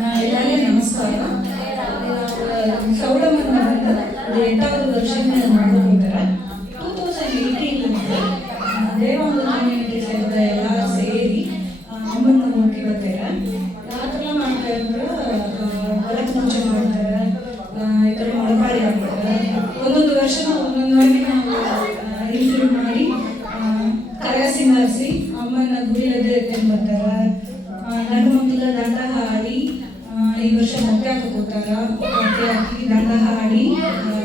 ಎಲ್ಲರಿಗೂ ನಮಸ್ಕಾರ. ಸೌಳಮನ್ನ ಬಂದ ಅದು 8வது ವರ್ಷ ಮಾಡ್ಕೊಂಡಿದ್ದಾರೆ. 2018 ದೇವಾಂಗ ಕಮ್ಯುನಿಟಿ ಸೇರಿದ ಎಲ್ಲ ಸೇರಿ ಅಮ್ಮನ ಮುಗಿ ಬರ್ತಾರೆ. ಯಾತ್ರೆಲ್ಲ ಮಾಡ್ತಾರೆ ಅಂದ್ರೆ ಬೆಳಕು ಪೂಜೆ ಮಾಡ್ತಾರೆ, ಈ ಕಡೆ ಮೊಳಪಾಡಿ ಮಾಡ್ತಾರೆ. ಒಂದೊಂದು ವರ್ಷ ಒಂದೊಂದಾಗಿ ನಾವು ಇನ್ಕ್ಲೂಡ್ ಮಾಡಿ ಕರೆ ಸಿಂಗಾರಿಸಿ ಅಮ್ಮನ ಗುಡಿಯದೇ ಎತ್ಕೊಂಡು ಬರ್ತಾರೆ. ಗಂಡು ಮಕ್ಕಳ ದಂಡ ಹಾಡಿ ಈ ವರ್ಷ ಮೊಟ್ಟೆ ಹಾಕೋತಾರ. ಮೊಟ್ಟೆ ಹಾಕಿ ದಂಡ ಹಾಡಿ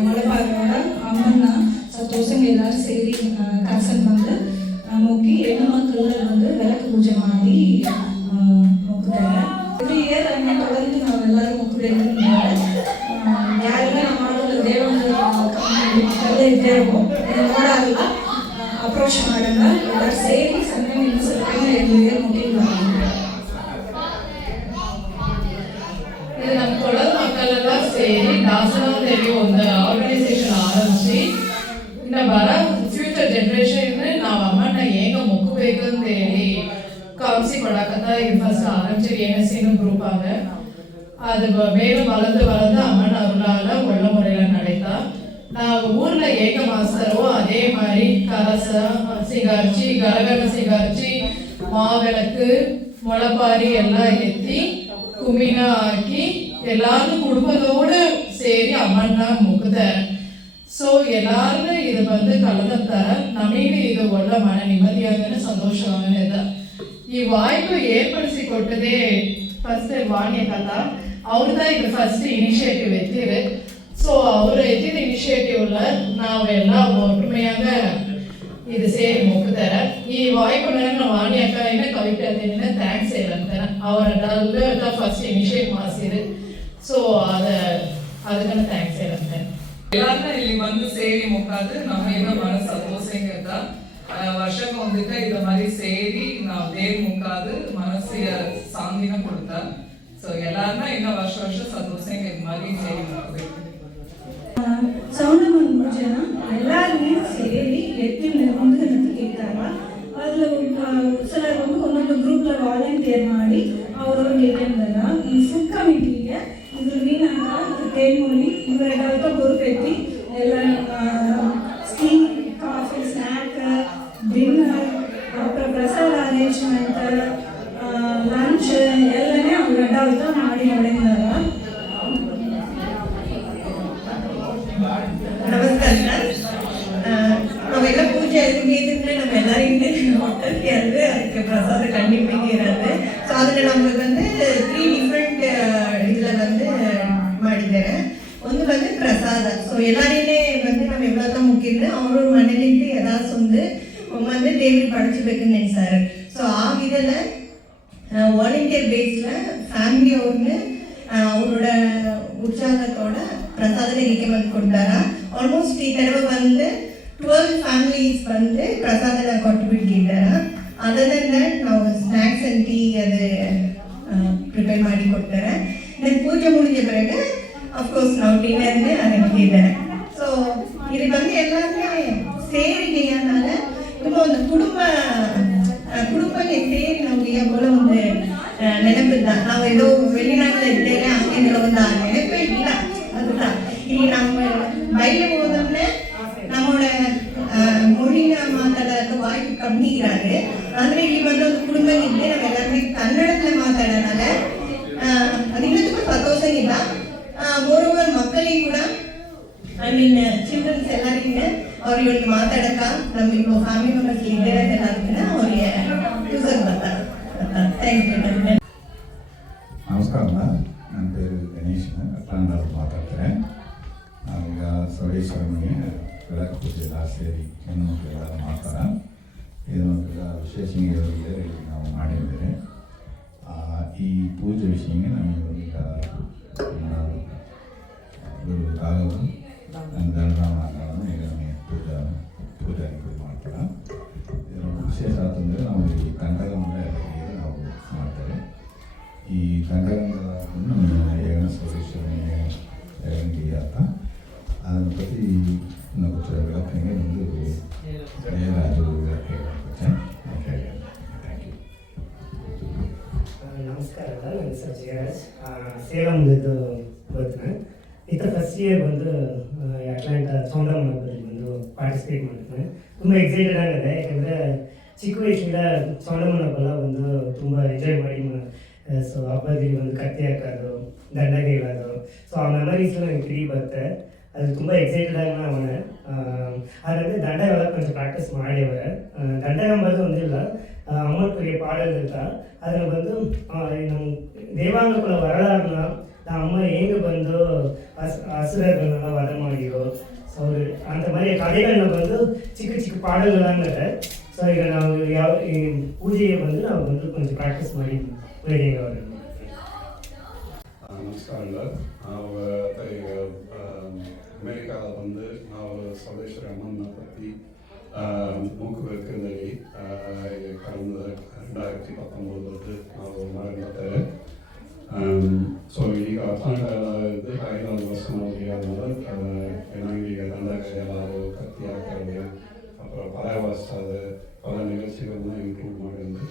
ಮೊಳಪಾಡ ಅಮ್ಮನ ತೋರ್ಸಂಗೆ ಎಲ್ಲರೂ ಸೇರಿ ಕರ್ಸನ್ ಬಂದು ಮುಗಿ ಹೆಣ್ಣು ಮಕ್ಕಳೆಲ್ಲ ಬಂದು ಬೆಳಕು ಪೂಜೆ ಮಾಡಿ ಮುಗ್ತಾರೆ. ಎವ್ರಿ ಇಯರ್ ಹಂಗೆ ತೊಗೊಂಡು ನಾವೆಲ್ಲರೂ ಮುಗ್ಬೇಕು. ಯಾರೆಲ್ಲ ಮಾಡೋದು ದೇವಂಗ ಇದ್ದೇ ನೋಡಲ್ಲ, ಅಪ್ರೋಚ್ ಮಾಡಲ್ಲ, ಎಲ್ಲರೂ ಸೇರಿ ಸಣ್ಣ ಸ್ವಲ್ಪ ಎವ್ರಿ ಇಯರ್ ಮುಗಿಲ್ಲ. இது நம்ம தொடர் மக்கள் எல்லாம் சரி தாசனாதேவி ಒಂದು ಆರ್ಗನೈಸೇಷನ್ ಆರಂಭಿಸಿ ಇನ್ನು ಬರ ಫ್ಯೂಚರ್ ಜನರೇಷನ್ ನಾವು ಅಮ್ಮನ ಹೇಗ ಮುಕ್ಕಬೇಕು ಅಂತ ಹೇಳಿ கவுன்சி படாக்கத்தா இது ஃபர்ஸ்ட் ஆரம்பிச்சு ஏஎஸ்சின்னு குரூப் ஆக அது மேலும் வளர்ந்து வளர்ந்து அம்மன் அருளால உள்ள முறையில் நடத்தா நான் ஊர்ல ஏக மாஸ்டரோ அதே மாதிரி கலச சிங்காரிச்சி கரகன சிங்காரிச்சி மாவிளக்கு முளைப்பாரி எல்லாம் ஏற்றி கும்மினா ஆக்கி எல்லாரும் குடும்பத்தோடு சேரி அம்மன்னா முக்குதார். ஸோ எல்லாரும் இது வந்து கலந்துத்தார ನಮಗೆ ಇದು ಒಳ್ಳೆ ಮನ ನೆಮ್ಮದಿಯಾಗನೆ ಸಂತೋಷವಾಗನೆ. ಈ ವಾಯ್ಪು ಏರ್ಪಡಿಸಿ ಕೊಟ್ಟದೇ ಫಸ್ಟ್ ವಾಣಿ ಕಥ ಅವ್ರದ್ದ ಇದು ಫಸ್ಟ್ ಇನಿಷಿಯೇಟಿವ್ ಎತ್ತಿದೆ. ஸோ அவர் எத்தின இனிஷியேட்டிவ்ல ನಾವೆಲ್ಲ ಒಟ್ಟುಮೆಯಾಗ ಇದು ಸೇರಿ ಮುಗ್ತಾರ. ಈ ವಾಯ್ಪುನ ವಾಣಿ ಅಕ್ಕ ಏನ ಕವಿತೆ ಅದೇನ ಥ್ಯಾಂಕ್ಸ್ ಹೇಳಂತಾರ ಅವರ ಫಸ್ಟ್ ಇನಿಷಿಯೇಟ್ ಮಾಡಿಸಿದ್ರು. ஸோ ಅದಕ್ಕೆ ಥ್ಯಾಂಕ್ಸ್ ಹೇಳಂತಾರ. எல்லாரும் ಇಲ್ಲಿ வந்து ಸೇರಿ ಮುಕ್ಕಾದು ನಮ್ಮ ಏನೋ ಮನಸ್ಸು ಸಂತೋಷಂಗ ವರ್ಷಕ್ಕೆ ಒಂದಿದ್ದ ಇದ மாதிரி ಸೇರಿ ನಾವು ದೇವ್ ಮುಕ್ಕಾದು ಮನಸ್ಸಿಗೆ ಸಾಂದಿನ ಕೊಡ್ತಾ. ಸೊ ಎಲ್ಲಾರನ್ನ ಇನ್ನ ವರ್ಷ ವರ್ಷ ಸಂತೋಷಂಗ ಇದು மாதிரி ಸೇರಿ ಮುಕ್ಬೇಕು. சௌண்டமன் பூஜை எல்லாருமே சேரி எட்டு வந்து கேட்குறாங்க. அதில் சிலர் வந்து ಒಂದೊಂದು ಗ್ರೂಪ್ல ವಾಲಂಟಿಯರ್ ಮಾಡಿ ಅವರು ಕೇಳ್ಕೊಂಡಾಗ ಈ ಫುಡ್ ಕಮಿಟಿಗೆ ಇದು ನೀನಾಗ ಇದು ತೇನ್ಮೂಲಿ ಇವರೆಲ್ಲ பொறுப்பேற்றி ಎಲ್ಲ ಟೀ ಕಾಫಿ ಸ್ನ್ಯಾಕ್ ಡಿನ್ನರ್ அப்புறம் பிரசாத அரேஞ்ச்மெண்ட் ಲಂಚ್ ಎಲ್ಲನೇ ಅವ್ರು ಅಡ್ಡಾವತ್ತ ಮಾಡಿ ನಡೆದಾರ. ನಮಸ್ಕಾರ. ನಾವೆಲ್ಲ ಪೂಜೆ ಮುಗಿದ್ರೆ நம்ம எல்லாரையும் ஒட்டது அதுக்கு பிரசாதம் கண்டிப்பாக இராது. ஸோ அதில் நம்மளுக்கு வந்து 3 டிஃப்ரெண்ட் இதில் வந்து ಮಾಡಿದ್ದಾರೆ. ಒಂದು ಬಂದು ಪ್ರಸಾದ. ಸೊ ಎಲ್ಲಾರೇ ಬಂದು ನಾವು ಎவ்வளோ ಮುಗಿದ್ರೆ ಅವ್ರ ಮನೇಲಿಂದ ஏதாச்சும் வந்து தேவி படைச்சுಬೇಕன்னு நினைச்சாரு. ஸோ ಆ இதில் வாலண்டியர் பேஸில் ஃபேமிலி அவரோட உற்சாகத்தோட பிரசாதனை ರಿಕಮೆಂಡ್ ಕೊಟ್ಟಾರ. ಆಲ್ಮೋಸ್ಟ್ ಈ ತಡವೆ ಬಂದು 12 ಫ್ಯಾಮಿಲೀಸ್ ಬಂದು ಪ್ರಸಾದನ ಕೊಟ್ಟುಬಿಟ್ಟಿದ್ದಾರೆ. ಅದರ್ ದೆನ್ ದಟ್ ನಾವು ಸ್ನ್ಯಾಕ್ಸ್ ಅಂಡ್ ಟೀ ಅದು ಪ್ರಿಪೇರ್ ಮಾಡಿ ಕೊಡ್ತಾರೆ. ದೆನ್ ಪೂಜೆ ಮುಗಿದ பிறகு ಅಫ್ಕೋರ್ಸ್ ನಾವು ಡಿನ್ನರ್ನೇ ಅರಗಿದ್ದಾರೆ. ஸோ இது வந்து எல்லாருமே ಸೇರಿಕೆಯನ್ನಾல ತುಂಬ ಒಂದು ಕುಟುಂಬಕ್ಕೆ ಸೇರಿ ನಮಗೆ ಯಾವಾಗ ಒಂದು ನೆನಪಿದ್ದ ನಾವು ஏதோ வெளிநாட்டில் ಇದ್ದೇವೆ ಹಂಗಿರೋ ಒಂದು ನೆನಪೇ ಇಲ್ಲ. அதுதான் ಇಲ್ಲಿ நம்ம பைபிள் ஓதோம்னா நம்மளோட மொழிನ ಮಾತಾಡೋಕ್ಕೆ ವಾಯ್ಪು ಕಮ್ಮಿ ಇರಾது. ಅಂದರೆ ಇಲ್ಲಿ ಬಂದು ಒಂದು ಕುಟುಂಬ ಇದ್ದರೆ ನಾವು ಎಲ್ಲರೂ ಕನ್ನಡದಲ್ಲಿ ಮಾತಾಡೋಣ. ಅದು ಇನ್ನೂ ತುಂಬ ಸಂತೋಷಂಗಿಲ್ಲ. ಮೋರೋವರ್ ಮಕ್ಕಳಿಗೆ ಕೂಡ ಐ ಮೀನ್ ಚಿಲ್ಡ್ರನ್ಸ್ ಎಲ್ಲರಿಗೆ ಅವ್ರಿಗೆ ಒಂದು ಮಾತಾಡಕ್ಕ ನಮಗೆ ಫ್ಯಾಮಿಲಿ ಮೆಂಬರ್ಸ್ ಇದ್ದಾರೆ ಅಂತ ಅವ್ರಿಗೆ ಯೂಸರ್ ಬರ್ತಾರೆ. Thank you. ನಮಸ್ಕಾರ. ನನ್ನ పేరు ಗಣೇಶ್ ಅಟ್ಲಾಂಡಲ್ಲಿ ಮಾತಾಡ್ತಾರೆ. ನಾವೀಗ ಸೌಡೇಶ್ವರಮಣಿ ಬೆಳಕು ಪೂಜೆ ಎಲ್ಲ ಸೇರಿ ಹೆಣ್ಣು ಮಕ್ಕಳೆಲ್ಲ ಮಾಡ್ತಾರೆ. ಇದು ವಿಶೇಷ ನಾವು ಮಾಡಿದ್ದೇವೆ. ಈ ಪೂಜೆ ವಿಷಯ ನಮಗೆ ಈಗ ರಾಘವರು ದಂಡರಾಮಗಳನ್ನು ಈಗ ಪೂಜಾರಿಗಳು ಮಾಡ್ತಾರೆ. ವಿಶೇಷ ಅಂತಂದರೆ ನಾವು ಈ ಕಂಡಗಂಧ ನಾವು ಮಾಡ್ತೇವೆ. ಈ ಕಂಡಗಂಧವನ್ನು ಏನ ಸೌಡೇಶ್ವರಮಣಿ ಅಂತ ಅದನ್ನು ಪ್ರತಿ ನಾವು ವಿಳಕ್ಕಂಗೆ ಒಂದು ನೇರಾಜು ವಿಳಕ್ಕೆ ಥ್ಯಾಂಕ್ ಯು. ನಮಸ್ಕಾರ. ನನ್ನ ಹೆಸರು ಜಯರಾಜ್ ಸೇಲಂದು ಬರ್ತೀನಿ ಇತ್ತ ಫಸ್ಟ್ ಇಯರ್ ಬಂದು ಅಟ್ಲಾಂಟಾ ಚೌಂಡಮ್ಮನ ಹಬ್ಬದಲ್ಲಿ ಬಂದು ಪಾರ್ಟಿಸಿಪೇಟ್ ಮಾಡ್ತೀನಿ. ತುಂಬ ಎಕ್ಸೈಟೆಡ್ ಆಗಿದೆ, ಯಾಕಂದರೆ ಚಿಕ್ಕ ವಯಸ್ಸಿಂದ ಚೌಂಡಮ್ಮನ ಹಬ್ಬ ಒಂದು ತುಂಬ ಎಂಜಾಯ್ ಮಾಡಿ ಸೊ ಹಬ್ಬದಲ್ಲಿ ಒಂದು ಕತ್ತಿ ಹಾಕೋದು, ದಂಡ ಹೇಳೋದು, ಸೊ ಆ ಮೆಮರೀಸ್ನ ನನಗೆ ತಿರುಗಿ ಬರುತ್ತೆ. ಅದು ತುಂಬ ಎಕ್ಸೈಟೆಡ್ ಆಗಿ ಅವನೇ. ಹಾಗಾಗಿ ದಂಡ ಹೇಳೋಕೆ ಕೊಂಚம் ப்ராக்டிஸ் ಮಾಡಿದ್ದಾರೆ. ದಂಡ ಎಂಬುದು ಒಂದಿಲ್ಲ, அம்மன் பெரிய பாடல் இருக்கா அதில் வந்து நம்ம தேவாங்கக்குள்ள வரலாறுனா அம்மா எங்கே ಬಂದು ಅಸುರಗಳನ್ನೆಲ್ಲ ವಧ ಮಾಡಿರೋ ಸೊ ಅಂತ மாதிரி ಕಥೆಗಳನ್ನ ಬಂದು ಚಿಕ್ಕ ಚಿಕ್ಕ ಪಾಡಲ್ಗಳಾಗಿದೆ. ಸೊ ಈಗ ನಾವು ಯಾವ ಈ ಪೂಜೆಗೆ ಬಂದು ನಾವು ಬಂದು ಕೊಂಚ ಪ್ರಾಕ್ಟೀಸ್ ಮಾಡಿ ವೇದಿಕೆ ಅವರು. ನಮಸ್ಕಾರ. ನಾವು ಈಗ ಅಮೇರಿಕಾದ ಬಂದು ನಾವು ಸೌಡೇಶ್ವರಿ ಅಮ್ಮನ ಪற்றி ಮೂಕುಬೆಕ್ಕದಲ್ಲಿ கடந்த 2019 வந்து ನಾವು ಮಾಡಿರ್ತೇವೆ. ಸೊ ಈಗ ಅಟ್ಲಾಂಟಾದ 5 ವರ್ಷ ನಾವು ಈಗ ದಂಡಕ ಎಲ್ಲರೂ ಕತ್ತಿ ಹಾಕೋದು, அப்புறம் பல வருஷம் பல நிகழ்ச்சிகள்லாம் இன்க்ளூட் ಮಾಡಿದ್ದು.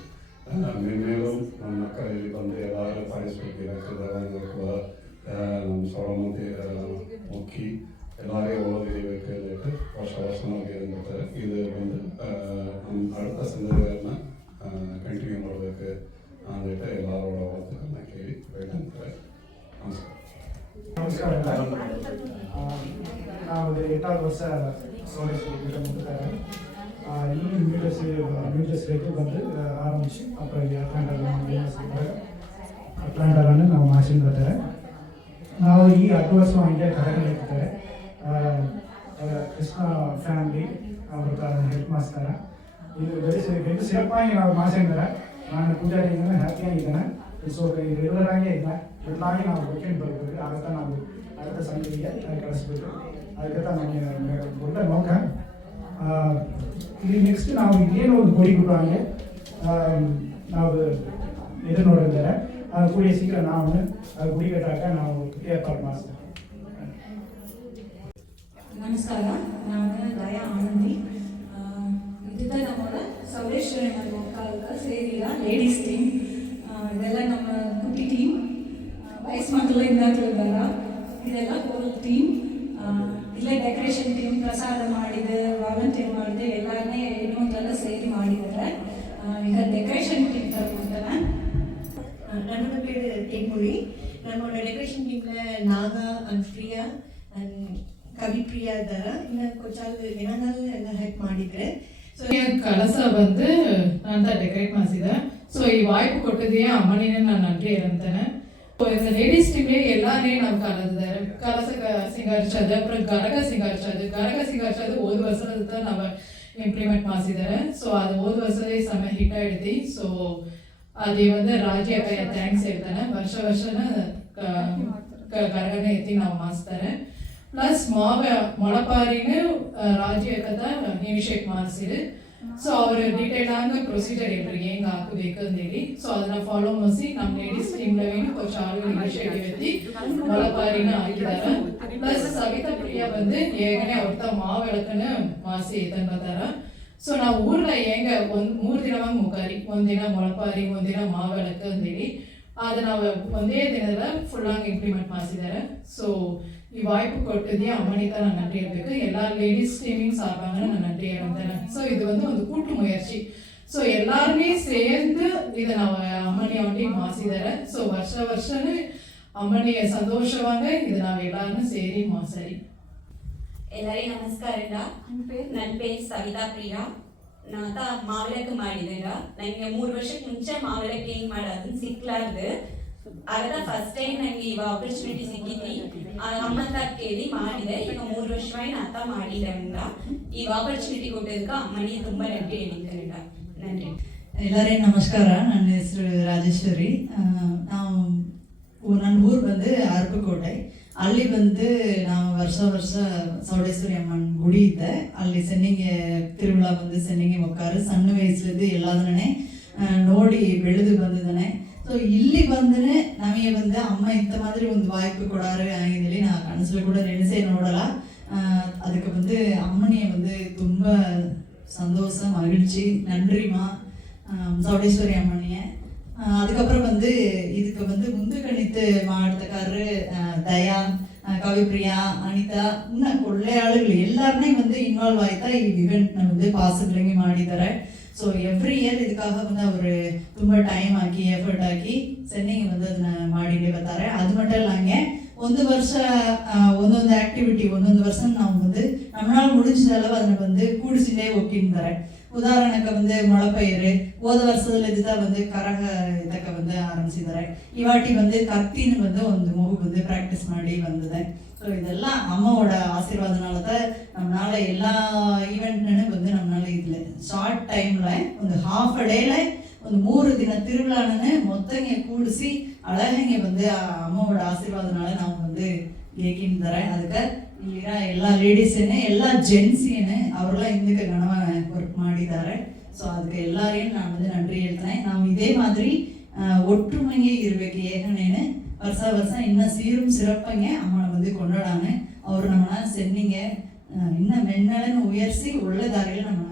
மேலும் ನಮ್ಮ ಮಕ್ಕಳಲ್ಲಿ ಬಂದು ಎಲ್ಲರೂ ಪಾರ್ಟಿಸಿಪೇಟ್ ನಮ್ಮ ಸೌರಮತಿ ಮುಕ್ಕಿ எல்லாரையும் ஓதிருக்கு வருஷம் இருந்துட்டு இது வந்து நம்ம அடுத்த சந்ததிகள்லாம் ಕಂಟಿನ್ಯೂ ಮಾಡಬೇಕು ಅಂದ್ಬಿಟ್ಟು ಎಲ್ಲரோட வாழ்த்துக்கள்ನ ಕೇಳಿ ಬೇಕಂತಾರೆ. ನಮಸ್ಕಾರ. ನಾವು 8வது ವರ್ಷ சௌடேஸ்வரி கிட்ட முட்டுக்காரு ಈ ಮ್ಯೂಸಿಯಸ್ലേക്ക് ಬಂದು ಆರಂಭಿಸಿ ಅப்புறம் ಇಲ್ಲಿ ಅಟ್ಲಾಂಟಾವನ್ನು ನಾವು ಮಾಡಿಸಿರ್ತಾರೆ. ನಾವು ಈ 10 ವರ್ಷ ಹಂಗೆ ಕರೆಗಳು ಇರ್ತಾರೆ. ಕೃಷ್ಣ ಫ್ಯಾಮಿಲಿ ಅವ್ರ ಹೆಲ್ಪ್ ಮಾಡ್ತಾರೆ. ಇದು ವೆರಿ ಸೇಫಾಗಿ ನಾವು ಮಾಡಿಸಿದ್ದಾರೆ. ನಾನು ಪೂಜಾರಿ ಹ್ಯಾಪಿಯಾಗಿದ್ದೇನೆ. ಸೊ ರೆಗ್ಯುಲರ್ ಆಗೇ ಇಲ್ಲ, ಬದಲಾಗಿ ನಾವು ವೀಕೆಂಡ್ ಬರಬೇಕು, ಆಗುತ್ತೆ ನಾವು அடுத்த ಸಂಘಟಿಗೆ ಕಳಿಸ್ಬೇಕು. ಅದಕ್ಕೆ ನಮಗೆ ದೊಡ್ಡ ನೋಕ. ಇಲ್ಲಿ ನೆಕ್ಸ್ಟ್ ನಾವು ಏನು ಒಂದು ಗುಡಿ ಗುರುವಾಗೆ ನಾವು ಇದು ನೋಡಿದ್ದಾರೆ. ಅದು ಕೂಡಿಯ ಶೀಘ್ರ ನಾವು ಗುಡಿ ಕಟ್ಟಾಕ ನಾವು ಏರ್ಪಾಡು ಮಾಡ್ತೀವಿ. ನಮಸ್ಕಾರ, ನಾನು ದಯಾ ಆನಂದಿ. ಇದು ನಮ್ಮ ಸೌಡೇಶ್ವರಿ ಮಕ್ಕಳ ಸೇರಿಲ್ಲ ಲೇಡೀಸ್ ಟೀಮ್. ಇದೆಲ್ಲ ನಮ್ಮ ಕುಟಿ ಟೀಮ್, ವಯಸ್ಸು ಮಕ್ಕಳಿಂದ ಇದ್ದಾರ. ಇದೆಲ್ಲ ಹೋಲ್ ಟೀಮ್. ಇಲ್ಲೇ ಡೆಕೋರೇಷನ್ ಟೀಮ್ ಪ್ರಸಾದ ಮಾಡಿದೆ, ವಾಲಂಟಿಯರ್ ಮಾಡಿದೆ, ಎಲ್ಲರನ್ನೇ ಇನ್ನೊಂದೆಲ್ಲ ಸೇರಿ ಮಾಡಿದ್ದಾರೆ. ಈಗ ಡೆಕೋರೇಷನ್ ಟೀಮ್ ತಗೊಂಡ್ತಾರೆ. நம்மளோட பேர் தென்மொழி. நம்மளோட டெக்கரேஷன் டீமில் நாகா அண்ட் பிரியா அண்ட் ಕವಿಪ್ರಿಯಾ ಇದ್ದಾರೆ. ಇನ್ನು ಕೊಂಚಾಲ್ ಏನನ್ನೆಲ್ಲ ಎಲ್ಲ ಹೆಲ್ಪ್ ಮಾಡಿದ್ರೆ. ಸೊ ಕಲಸ ಬಂದು ಅಂತ ಡೆಕೋರೇಟ್ ಮಾಡಿಸಿದೆ. ಸೊ ಈ ವಾಯ್ಪು ಕೊಟ್ಟಿದೆಯಾ ಅಮ್ಮನಿನೇ ನಾನು ನನ್ರಿ ಇರಂತೇನೆ. இந்த லேடிஸ் டீம்லேயே எல்லாரே ನಾವು ಕಲಸ ಸಿಂಗಾರಿಸೋದು, ಅப்புறம் ಗರಗ ಸಿಂಗಾರಿಸೋದು ಹೋದ ವರ್ಷದ ನಾವು ಇಂಪ್ಲಿಮೆಂಟ್ ಮಾಡಿಸಿದ್ದಾರೆ. ಸೊ ಅದು ಹೋದ ವರ್ಷದೇ ಸಮಯ ಹಿಟ್ ಆಯಿಡ್ತಿ. ಸೊ ಅದು வந்து ರಾಜಿ ಅಕ್ಕ ಥ್ಯಾಂಕ್ಸ್ ಹೇಳ್ತಾನೆ. ವರ್ಷನ ಗರಗನೇ ಎತ್ತಿ ನಾವು ಮಾಡಿಸ್ತಾರೆ. ಪ್ಲಸ್ ಮೊಳಪಾರಿನೂ ರಾಜಿ ಅಕ್ಕದ ಇನಿಷಿಯೇಟ್ ಮಾಡಿಸಿದ್ರು. ಸೊ ಅವರು ಡೀಟೇಲ್ ಆಗಿ ಪ್ರೊಸೀಜರ್ ಹೇಳ್ರಿ ಹೆಂಗೆ ಹಾಕಬೇಕು ಅಂತೇಳಿ. ಸೊ ಅದನ್ನ ಫಾಲೋ ಮಾಡಿಸಿ ನಮ್ಮ ಲೇಡೀಸ್ ಟೀಮ್ಲವೇನು ಕೊಂಚ ಆಳು ಇನಿಷಿಯೇಟಿವ್ ಎತ್ತಿ ಮೊಳಪಾರಿನ ಹಾಕಿದಾರ. ಪ್ಲಸ್ ಸವಿತಾ ಪ್ರಿಯಾ ಬಂದು ಹೇಗನೆ ಅವ್ರ ಮಾವೆಳಕನ್ನ ಮಾಸಿ ಎತ್ತನ್ ಬರ್ತಾರ. ಸೊ ನಾವು ಊರ್ನ ಹೆಂಗೆ 3 ದಿನವಾಗ ಮುಖಾರಿ, ಒಂದಿನ ಮೊಳಪಾರಿ, ಒಂದಿನ ಮಾವೆಳಕು ಅಂತೇಳಿ ಅದು ನಾವು ಒಂದೇ ದಿನದ ಫುಲ್ಲಾಗಿ ಇಂಪ್ಲಿಮೆಂಟ್ ಮಾಡಿಸಿದ್ದಾರೆ. ಸೊ ಈ வாய்ப்பு ಕೊಟ್ಟಿದ್ಯಾ அம்மனி தான் நான் நன்றி ಹೇಳ್ಬೇಕು. எல்லா லேடிஸ் டீமிங் சார்பாக நான் நன்றி ಹೇಳ್ತೇನೆ. ಸೊ ಇದು ಒಂದು கூட்டு முயற்சி. ಸೊ எல்லாருமே சேர்ந்து இதை ನಾವು ಅಮ್ಮನಿ ಅವನಿಗೆ ಮಾಡಿಸಿದ್ದಾರೆ. ಸೊ ವರ್ಷನೂ ಅಮ್ಮನಿಯ ಸಂತೋಷವಾಗ ಇದು ನಾವು ಎಲ್ಲರೂ ಸೇರಿ ಮಾಡಿಸರಿ. ಎಲ್ಲರಿಗೂ ನಮಸ್ಕಾರ. ನನ್ನ പേര് ಸವಿತಾ ಪ್ರಿಯಾ. ನಾತ ಮಾವಿಳಕ್ಕೆ ಮಾಡಿದ್ದೀರ. ನನಗೆ 3 ವರ್ಷಕ್ಕೆ ಮುಂಚೆ ಮಾವಿಳಕ್ಕೆ ಹೆಂಗೆ ಮಾಡೋದನ್ನ ಸಿಕ್ಲಾರ್ದು. ಆಗ ಫಸ್ಟ್ ಟೈಮ್ ನನಗೆ ಈ ಆಪರ್ಚುನಿಟಿ ಸಿಕ್ಕಿತ್ತು. ಅಮ್ಮನ ಕೇಳಿ ಮಾಡಿದೆ. ಈಗ 3 ವರ್ಷವಾಗಿ ನಾತ ಮಾಡಿದೆ. ಈ ಆಪರ್ಚುನಿಟಿ ಕೊಟ್ಟಿದ್ದಕ್ಕೆ ಅಮ್ಮನಿಗೆ ತುಂಬ ನன்றி ಹೇಳಿದ್ದೇನೆ. ನன்றಿ. ಎಲ್ಲರಿಗೂ ನಮಸ್ಕಾರ. ನನ್ನ ಹೆಸರು ರಾಜೇಶ್ವರಿ. ನನ್ನ ಊರು ಬಂದು ಅರಪಕೋಟೆ. ಅಲ್ಲಿ ಬಂದು ನಾವು ವರ್ಷ ಸೌಡೇಶ್ವರಿ ಅಮ್ಮನ ಗುಡಿ ಇದೆ. ಅಲ್ಲಿ ಸೆನ್ನಿಗೆ ತಿರುವಿಳ ಬಂದು ಸೆನ್ನಿಗೆ ಮೊಕ್ಕಾರು. ಸಣ್ಣ ವಯಸ್ಸಲ್ಲಿ ಎಲ್ಲದನ್ನೇ ನೋಡಿ ಬೆಳೆದು ಬಂದಿದ್ದಾನೆ. ಸೊ ಇಲ್ಲಿ ಬಂದರೆ ನಮಗೆ ಬಂದು ಅಮ್ಮ ಇಂಥ ಮಾದರಿ ಒಂದು ವಾಯ್ಪು ಕೊಡಾರು ಆಗಿದ್ದಲ್ಲಿ ನಾ ಕನಸಲು ಕೂಡ ನೆನೆಸೇ ನೋಡಲ್ಲ. ಅದಕ್ಕೆ வந்து அம்மனியை வந்து ತುಂಬ ಸಂತೋಷ ಮಗಿழ்ச்சி. நன்றிமா சௌடேஸ்வரி அம்மனியை. அதுக்கப்புறம் வந்து இதுக்கு வந்து முந்து கணித்து மாவட்டக்காரரு தயா, கவிப்ரியா, ಅನಿತಾ ಇನ್ನು ಒಳ್ಳೆ ಆಳುಗಳು ಎಲ್ಲರನ್ನೇ வந்து இன்வால்வ் ಆಯ್ತಾ ಈ ಇವೆಂಟ್ನ வந்து ಪಾಸಿಬಲ್ ಮಾಡಿದ್ದಾರೆ. ಸೊ ಎವ್ರಿ ಇಯರ್ ಇದಕ್ಕಾக வந்து ಅವರು ತುಂಬ ಟೈಮ್ ಹಾಕಿ ಎಫರ್ಟ್ ಹಾಕಿ ಸೆನ್ನಿಂಗ್ வந்து ಅದನ್ನ ಮಾಡಿನೇ ಬರ್ತಾರೆ. ಅದು மட்டும் இல்லைங்க, ಒಂದು ವರ್ಷ ಒಂದೊಂದು ಆಕ್ಟಿವಿಟಿ ಒಂದೊಂದು ವರ್ಷ ನಾವು வந்து நம்மளால முடிஞ்ச அளவு ಅದನ್ನ வந்து ಕೂಡಿಸಿನೇ ಹೋಗ್ತಿದ್ದಾರೆ. ಉದಾಹರಣೆಗೆ வந்து ಮೊಳಪೈರು ಹೋದ ವರ್ಷದಲ್ಲಿ இதுதான் வந்து கரக ಇದಕ್ಕೆ வந்து ಆರಂಭಿಸಿದ್ದಾರೆ. ಈ ವಾಟಿ வந்து கத்தின்னு வந்து ಒಂದು ಮಗು வந்து ಪ್ರಾಕ್ಟೀಸ್ ಮಾಡಿ ಬಂದಿದೆ. ஸோ இதெல்லாம் அம்மாவோட ஆசீர்வாதனால தான் நம்மளால எல்லா ஈவெண்ட்னு வந்து நம்மளால இதில் ஷார்ட் டைமில் ಒಂದು ಹಾಫ್ ಡೇல ಒಂದು 3 ದಿನ ತಿರುಳಾನನ್ನು ಮೊತ್ತಂಗೆ ಕೂಡಿಸಿ ಅಳಹಂಗೆ வந்து ಅಮ್ಮவோட ಆಶೀರ್ವಾದனால ನಾವು வந்து ಏಕಿದ್ದಾರೆ. ಅದಕ್ಕೆ ಇಲ್ಲಿನ ಎಲ್ಲ ಲೇಡೀಸೇನೆ ಎಲ್ಲ ಜೆಂಟ್ಸೇನೆ ಅವರೆಲ್ಲ ಹಿಂದಕ್ಕೆ ಗಣವ ವರ್ಕ್ ಮಾಡಿದ್ದಾರೆ. ஸோ அதுக்கு எல்லாரையும் நான் வந்து நன்றி ಹೇಳ್ತೇನೆ. ನಾವು ಇದೇ மாதிரி ஒற்றுமையே ಇರಬೇಕು. ஏகனேன்னு வருஷம் இன்னும் சீரும் சிறப்பங்க அம்மனை வந்து கொண்டாடாங்க. அவர் நம்மள சென்னிங்க இன்னும் மென்னலன்னு உயர்சி உள்ள தாரையில் நம்ம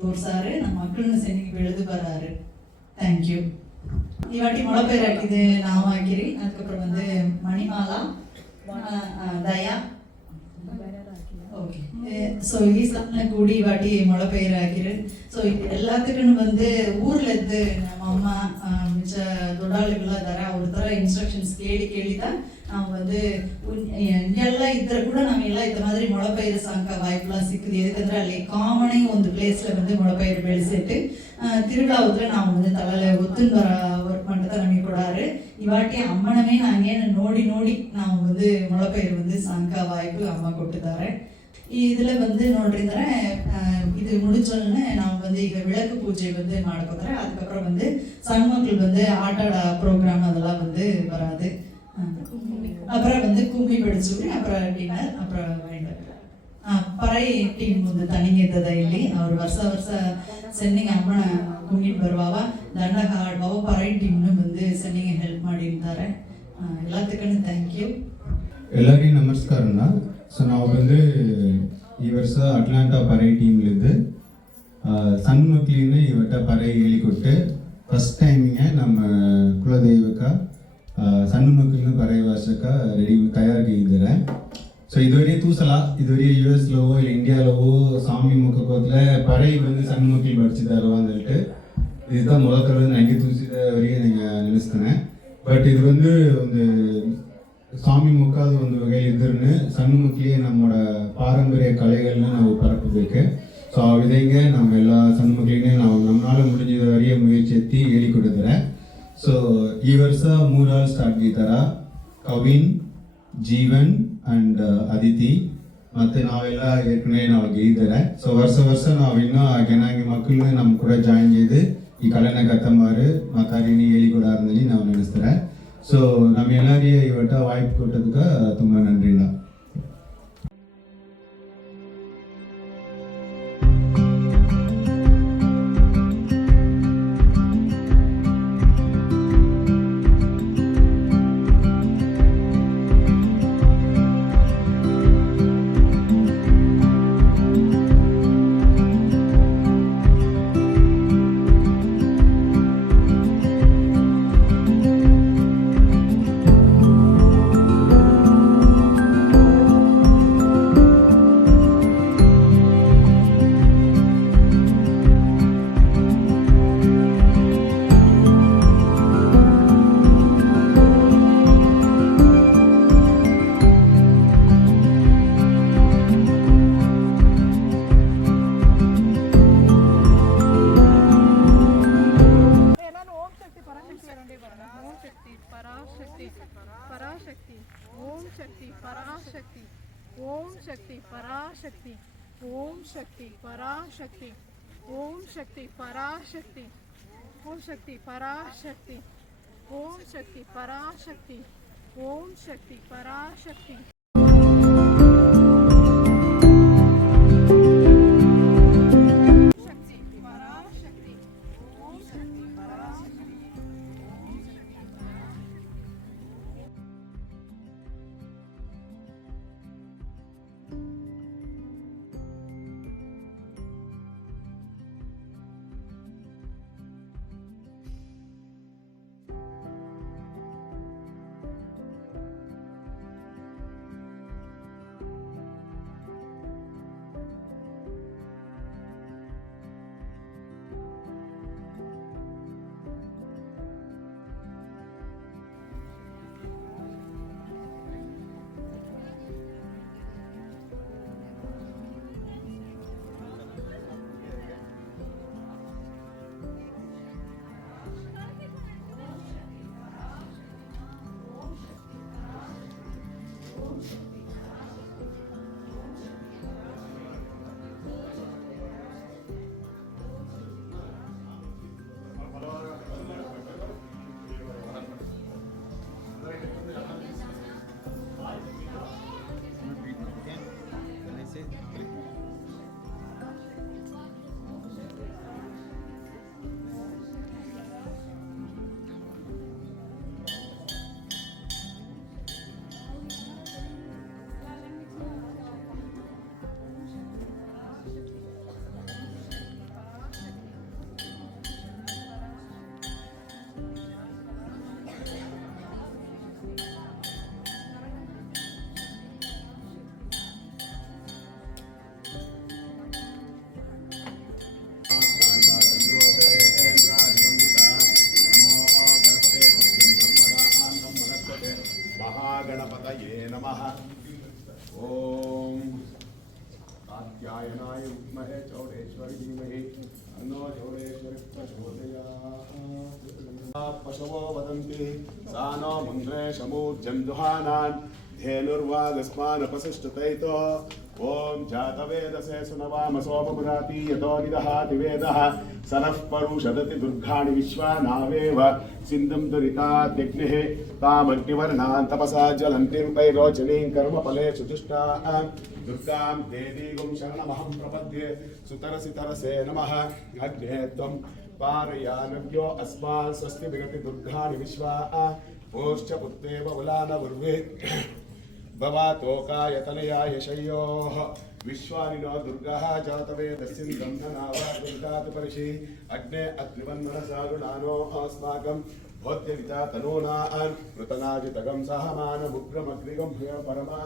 ತೋರ್ಸಾರು. ನಮ್ಮ ಮಕ್ಕಳನ್ನ ಸೆನ್ನಿಗೆ ಬೆಳೆದು ಬರಾರು. Thank you. ಈ ವಾಟಿ ಮೊಳಪೇರು ಹಾಕಿದೆ ನಾವು ಹಾಕಿರಿ. ಅದಕ್ಕப்புறம் வந்து மணிமாலா, தயா, ஓகே. ஸோ ஈஸ்லாம்ல கூடி வாட்டி ಮೊಳಪೇರು ಹಾಕಿರು. ஸோ ಇದು எல்லாத்துக்கும் வந்து ஊர்ல இருந்து நம்ம அம்மா மிச்ச ದೊಡ್ಡಾಳುಗಳ ಇದ್ದಾರೆ. ಅವ್ರ ಥರ ಇನ್ಸ್ಟ್ರಕ್ಷನ್ಸ್ ಕೇಳಿದ ನಾವು வந்து ಎಲ್ಲ ಇದ್ರೆ ಕೂಡ ನಾವೆಲ್ಲ ಇದ್ದ மாதிரி ಮೊಳಪೈರು ಸಾಂಕ வாய்ப்புலாம் ಸಿಕ್ಕಿದೆ. எதுக்கಂದ್ರೆ ಅಲ್ಲಿ ಕಾಮನ್ ಒಂದು ಪ್ಲೇಸ್ல வந்து ಮೊಳಪೈರು ಬೆಳೆಸಿಟ್ಟು திருவிழாவுல ನಾವು வந்து ತಲೆಲೆ ಒತ್ತುನ್ ಬರ ವರ್ಕ್ ಮಾಡ್ತಾ ನಮಗೆ ಕೊಡಾರು. ಇವಾಟಿ ಅಮ್ಮನವೇ ನಾಗೇನು ನೋಡಿ ನಾವು வந்து ಮೊಳಪೈರು வந்து ಸಾಂಕ வாய்ப்பு ಅಮ್ಮ ಕೊಟ್ಟಿದ್ದಾರೆ. இதில் வந்து ನೋಡ್ರಿದ್ರೆ இது முடிச்சோன்னு ನಾವು வந்து ಈಗ விளக்கு பூஜை வந்து ಮಾಡ್ಕೋತಾರೆ. அதுக்கப்புறம் வந்து சன் மக்கள் வந்து ஆட்டாட ப்ரோக்ராம் அதெல்லாம் வந்து வராது. அப்புறம் வந்து கும்மி படிச்சுட்டு அப்புறம் டின்னர் அப்புறம் ಪರೈ ಟೀಮ್ ಒಂದು ತಣಿಗಿದ್ದದ ಇಲ್ಲಿ. ಅವರು ವರ್ಷ ಸೆನ್ನಿಗೆ ಅಮ್ಮನ ಕುಣಿಟ್ ಬರುವಾಗ ದಂಡ ಹಾಡುವ ಪರೈ ಟೀಮ್ನು ಬಂದು ಸೆನ್ನಿಗೆ ಹೆಲ್ಪ್ ಮಾಡಿದ್ದಾರೆ. ಎಲ್ಲದಕ್ಕೂ ಥ್ಯಾಂಕ್ ಯು. ಎಲ್ಲರಿಗೂ ನಮಸ್ಕಾರಣ್ಣ. ஸோ ನಾವು வந்து ಈ ವರ್ಷ ಅಟ್ಲಾಂಟಾ ಪರೈ ಟೀಮ್ಲಿದ್ದು ಸಣ್ಣ ಮಕ್ಕಳಿಗೆ ಇವತ್ತ ಪರೈ ಹೇಳಿಕೊಟ್ಟು ಫಸ್ಟ್ ಟೈಮಿಗೆ ನಮ್ಮ ಕುಲದೈವಕ ಸಣ್ಣ ಮಕ್ಕಳನ್ನ ಪರೈ ವರ್ಷಕ್ಕೆ ರೆಡಿ ತಯಾರಾಗಿದ್ದಾರೆ. ஸோ இதுவரையே தூசலா இதுவரையே யூஎஸ்லவோ இல்லை இந்தியாவிலவோ சாமி முக்கோத்தில் பறை வந்து ಸಣ್ಣ ಮಕ್ಕಳು படிச்சுதாரோ வந்துட்டு இதுதான் முதல் ನನಗೆ ತೂಸಿದವರೆಗೆ நீங்கள் நினைಸ್ತೇನೆ. ಬಟ್ ಇದು வந்து ಒಂದು சாமி முக்காத ಒಂದು வகையில் ಇದ್ರೂ ಸಣ್ಣ ಮಕ್ಕಳಿಗೆ நம்மளோட பாரம்பரிய கலைகள்னு ನಾವು பரப்பಬೇಕು. ஸோ ವಿಧಂಗ ನಮ್ಮ ಎಲ್ಲ ಸಣ್ಣ ಮಕ್ಕಳಿಗೆ ನಾವು ನಮ್ಮನಾல முடிஞ்சದವರೆಗೆ ಮುಯற்சி ಎತ್ತಿ ಹೇಳಿಕೊಟ್ಟಿದ್ದಾರೆ. ಸೊ ಈ ವರ್ಷ 3 ಆಳು ಸ್ಟಾರ್ಟ್ ಆಗಿದ್ದಾರೆ. ಕವಿನ್, ಜೀವನ್ ಅಂಡ್ ಅದಿತಿ ಮತ್ತು ನಾವೆಲ್ಲ ಏರ್ಕನೇ ನಾವು ಗೆದ್ದಿದ್ದಾರೆ. ಸೊ ವರ್ಷ ನಾವು ಇನ್ನೂ ಗೆನಾಗಿ ಮಕ್ಕಳನ್ನ ನಮ್ಮ ಕೂಡ ಜಾಯಿನ್ ചെയ്ത് ಈ ಕಲೆನ ಕತ್ತಂಬಾರು ಮಾತಾಡಿನಿ ಹೇಳಿಕೊಡಾರಲ್ಲಿ ನಾವು ನೆನೆಸ್ತಾರೆ. ಸೊ ನಮ್ಮ ಎಲ್ಲರಿಗೆ ಇವತ್ತ ವಾಯ್ಪು ಕೊಟ್ಟದಕ್ಕೆ ತುಂಬ ನನ್ರಿಲ್ಲ. पराशक्ति ओम शक्ति पराशक्ति ओम शक्ति पराशक्ति ओम शक्ति पराशक्ति ओम शक्ति पराशक्ति ओम शक्ति पराशक्ति गणपतये नमः। ओम कात्यायनाय विद्महे चौडेश्वरी धीमहि तन्नो चौडेश्वरी प्रचोदयात्। पशवो वदन्ति सा नो मुन्द्रे शमूर्जं दुहानान् धेनुर्वागस्मानपसिष्ठतैतो। ओम जातवेदसे सुनवामसोपपुराति यतो निदहाति वेदः सनः परुषदति दुर्गाणि विश्वानावेव सिन्धुं दुरिताद्यग्निः तामग्निवर्णान् तपसा ज्वलन्तीं वैरोचनीं कर्मफलेषु जुष्टां दुर्गां देवीं शरणमहं प्रपद्ये। सुतरसि तरसे नमः। अग्ने त्वं पारयानव्यो अस्मान् स्वस्ति विगति दुर्गाणि विश्वा ओश्च पुत्रेव बलानवुर्वे भवातोकायतनयाय शय्योः विश्वानिनो दुर्गः जातवेदस्यं ब्रह्मणावात् परिषि अग्ने अग्निवन्मनसारुणानो अस्माकं भोद्यविता तनूनान् मृतनाजितगं सहमानमुग्रमग्निगं परमा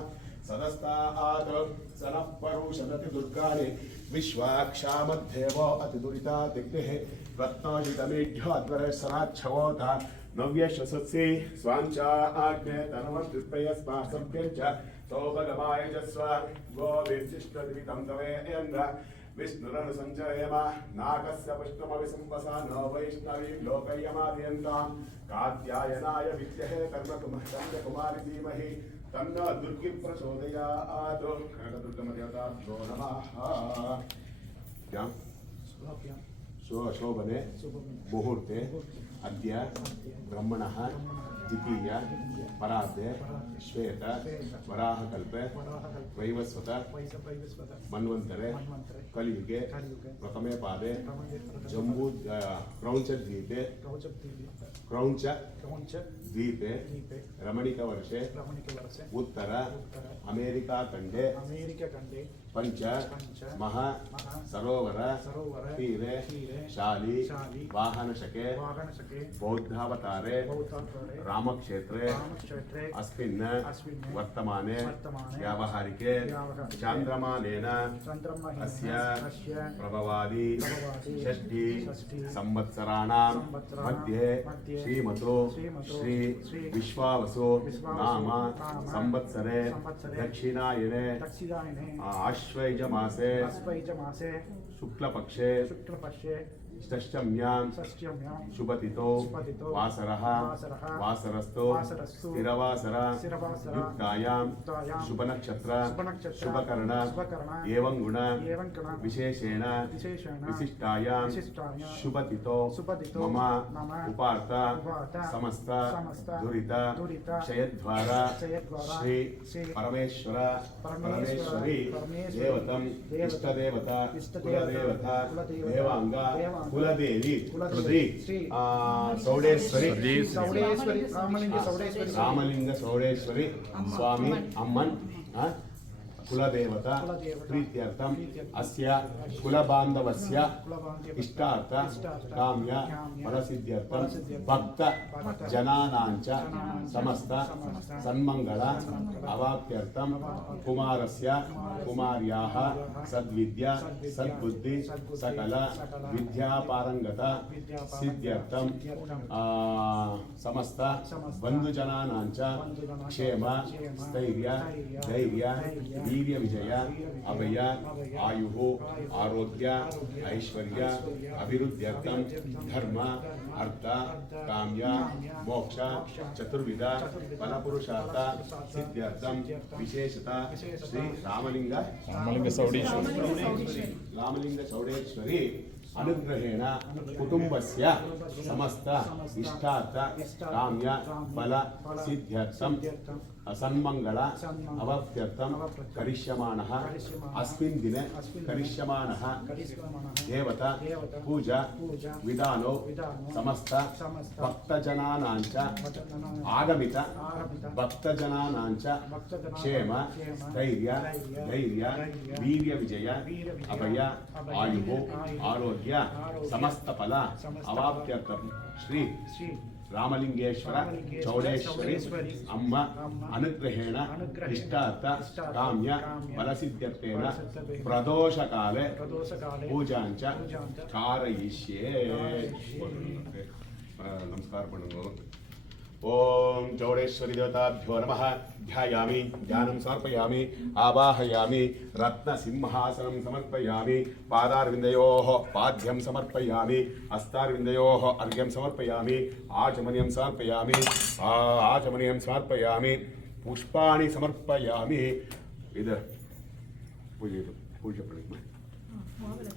सदस्तात् सनः परुषदति दुर्गाणि विश्वाक्षामध्येवो अतिदुरिता दिग्निः रत्नोजितमेढ्यो अध्वरेश्वराच्छवोत नव्यश्वसत्सि स्वाञ्चा आग्ने तनवद्विप्रयस्मासभ्यञ्च सौभगमाय च स्व गोविर्जिष्टदिवितं तवेन्द्र विष्णुरनुसञ्चरेम नागस्य पुष्पमविसंवसा न वैष्णवीं लोकयमादयन्तां कात्यायनाय विद्महे कर्मकुमारी धीमहि तन्नो दुर्गी प्रचोदयात्। कनकदुर्गमदेवताभ्यो नमः। शोभने मुहूर्ते अद्य ब्रह्मणः द्वितीय परार्धे श्वेत वराहकल्पे वैवस्वत मन्वन्तरे कलियुगे प्रथमे पादे जम्बू क्रौञ्चद्वीपे क्रौञ्चद्वीपे रमणीकवर्षे उत्तर अमेरिकाखण्डे पंच महा सरोवर तीरे शाली वाहनशके बौद्धावतारे रामक्षेत्रे अस्मिन् वर्तमाने व्यावहारिके चान्द्रमानेन अस्य प्रभवादि षष्ठी संवत्सराणां मध्ये श्रीमतो श्री विश्वावसु नाम संवत्सरे दक्षिणायने आश्वयुज मासे शुक्लपक्षे षष्ठम्यां शुभतिथौ वासरः वासरस्थो स्थिरवासर युक्तायां शुभनक्षत्र शुभकर्ण एवं गुण विशेषेण विशिष्टायां शुभतिथौ मम उपार्थ समस्त दुरित क्षयद्वारा श्री परमेश्वर परमेश्वरी देवतं इष्टदेवता कुलदेवता देवांग कुलदेवी सौडेश्वरी रामलिंग सौडेश्वरी स्वामी अम्मन कुलदेवता प्रीत्यर्थम अस्य कुलबान्धवस्य इष्टार्थ काम्य फलसिद्ध्यर्थम भक्त जनानांच समस्त सन्मंगल अवाप्त्यर्थम कुमारस्य कुमार्याः सद्विद्या सद्बुद्धि सकल विद्यापारंगता सिद्ध्यर्थम समस्त बंधुजनानांच क्षेम स्थैर्य धैर्य वीर्य विजय अभय आयुः आरोग्य ऐश्वर्य अभिवृद्ध्यर्थम धर्म अर्थ काम्य मोक्ष चतुर्विध फलपुरुषार्थ सिद्ध्यर्थम विशेषता श्री रामलिंग सौडेश्वरी अनुग्रहेण कुटुंबस्य समस्त इष्टार्थ काम्य फल सिद्ध्यर्थम सन्मंगल अवाप्त्यर्थम करिष्यमाणः अस्मिन् दिने करिष्यमाणः देवता पूजा विधानो समस्त भक्तजनानांच आगमित भक्तजनानांच क्षेम स्थैर्य धैर्य वीर्य विजय अभय आयुः आरोग्य समस्त फल अवाप्त्यर्थम श्री रामलिंगेश्वर चौडेश्वरी अम्म अनुग्रहेण इष्टार्थ काम्य फलसिद्ध्यर्थेन प्रदोषकाले पूजांच कारयिष्ये। नमस्कार पण्णुंगो। ओम चौडेश्वरी देवताभ्यो नमः। ध्यायामि, ध्यानं समर्पयामि, आवाहयामि, रत्नसिंहासनं समर्पयामि, पादारविन्दयोः पाद्यं समर्पयामि, हस्तारविन्दयोः अर्घ्यं समर्पयामि, आचमनीयं समर्पयामि, आचमनीयं समर्पयामि, पुष्पाणि समर्पयामि। इधर पूजा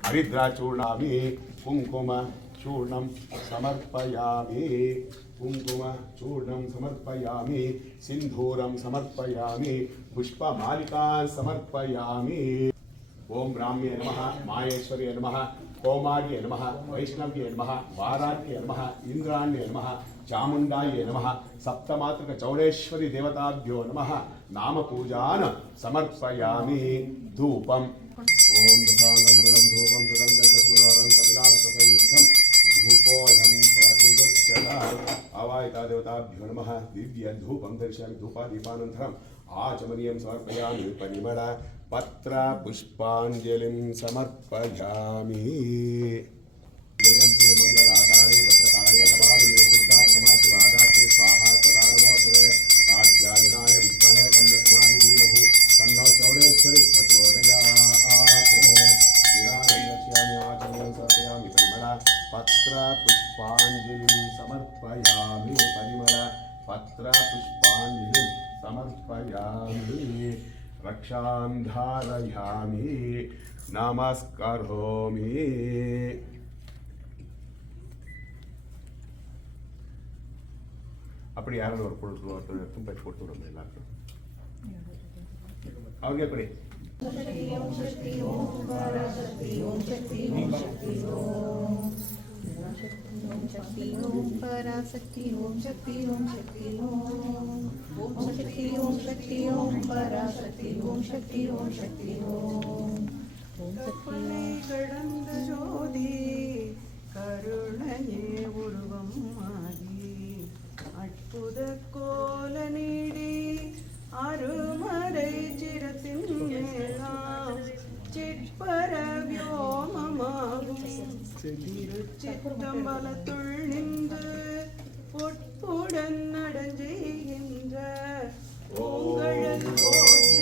हरिद्राचूर्णामि, कुङ्कुमचूर्णं समर्पयामि, कुङ्कुमचूर्णं समर्पयामि, सिन्धूरं समर्पयामि, पुष्पमालिकान् समर्पयामि। ओम ब्राह्म्ये नमः, माहेश्वर्ये नमः, कौमार्ये नमः, वैष्णव्ये नमः, वाराह्ये नमः, इंद्राण्ये नमः, चामुण्डायै नमः, सप्तमातृक चौडेश्वरी देवताभ्यो नमः। नाम पूजान समर्पयामि। धूपम ओम दशांगं धूपम सुगंधं कपिलासयुक्तं धूपोऽयं प्रतिगच्छता। आवाहिता देवताभ्यो नमः। दिव्य धूपं दर्शयामि। धूपादीपानन्तरम् आचमनीयं समर्पयामि। परिमळ पत्र पुष्पाञ्जलिं समर्पयामि। जयन्ती मंगलाकारे भद्रकाले कपालिनी दुर्गा समाधिवादात्रे स्वाहा सदा नमोस्तुते। कात्यायनाय विद्महे कन्याकुमारी धीमहि तन्नो चौडेश्वरी प्रचोदयात्। विराजं दर्शयामि। आचमनीयं समर्पयामि। परिमळ पत्र पुष्पाञ्जलिं समर्पयामि। परिमळ पत्र पुष्पाञ्जलिं समर्पयामि। रक्षां धारयामि। नमस्करोमि। அப்படி யாரும் ஒரு பொருள் ஒருத்தர் தும்பை கொடுத்து விடுங்க எல்லாருக்கும். அவங்க எப்படி ओम शक्ति ओम पराशक्ति ओम शक्ति ओम शक्ति ओम शक्ति ओम पराशक्ति ओम शक्ति ओम शक्ति ओम शक्ति ओम शक्ति ओम पराशक्ति ओम शक्ति ओम शक्ति ओम கற்பனை கடந்த ஜோதி கருணையே உருவம் ஆகி அற்புத கோல நீடி அருமறை சிரத்தின் மேலாம் சிற்பர வியோமமாகும் திருச்சிற்றம்பலத்துள் நின்று பொற்புடன் நடஞ்செய்கின்ற ஓங்கழல் போற்றி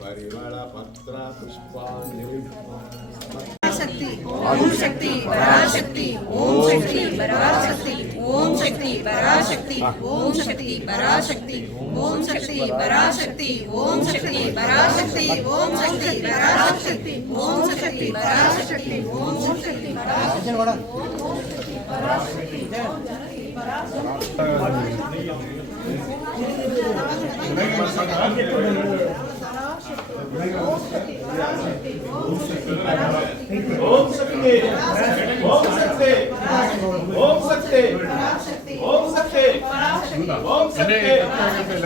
परिमळ पत्र पुष्पाञ्जलिं शक्ति ओम शक्ति पराशक्ति ओम शक्ति पराशक्ति ओम शक्ति पराशक्ति ओम शक्ति पराशक्ति ओम शक्ति पराशक्ति ओम शक्ति पराशक्ति ओम शक्ति पराशक्ति ओम शक्ति पराशक्ति ओम शक्ति ओम शक्ति ओम शक्ति ओम शक्ति ओम